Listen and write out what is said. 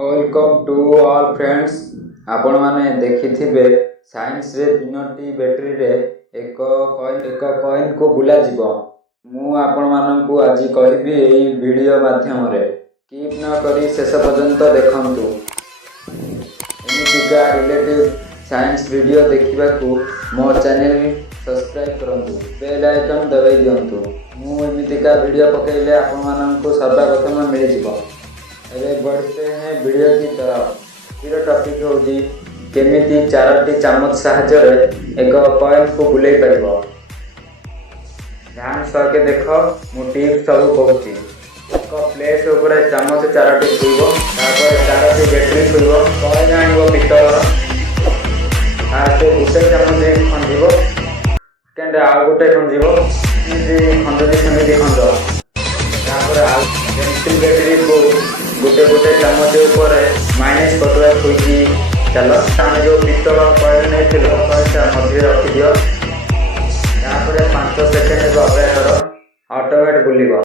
Welcome to all friends. आपण माने देखिथिबे science रे तीनोटी बैटरी रे एक कॉइन को बुला जीवो। मु आपण माननकु आज कहबी एई वीडियो माध्यम रे कीप न करी शेष पर्यंत देखंतु। एमितिका रिलेटिव साइंस वीडियो देखिबाकू मो चैनल सब्सक्राइब करंतु, बेल आइकन दबाई दियंतु। मु एमितिका वीडियो पकेइले आपण माननकु सर्वप्रथम मिल जिवो। अरे बढ़ते हैं वीडियो की तरफ। फिर टॉपिक होगी केमिति चारोटी चामच साहाय्य एक कॉइन को बुलाई पारिबो। ध्यान सह के देख मु टिप्स सब कहूची। एक प्लेट ऊपर चामच चारोटी थुइबो, तापर चारोटी बैटरी थुइबो, कॉइन आनिबो पितल। फास्ट गुटे चामच खंजिबो, सेकेंड आउ गुटे खंजिबो, खंजरी सेमिति खंज। तापर आउ पेंसिल बैटरी को गोटे गोटे चामच ऊपर माइनस कटुआ थोड़ी चल आम जो पितल कॉइन नहीं मध्य रखिद। 5 सेकेंड अपेक्षा कर, ऑटोमेट बुलिब।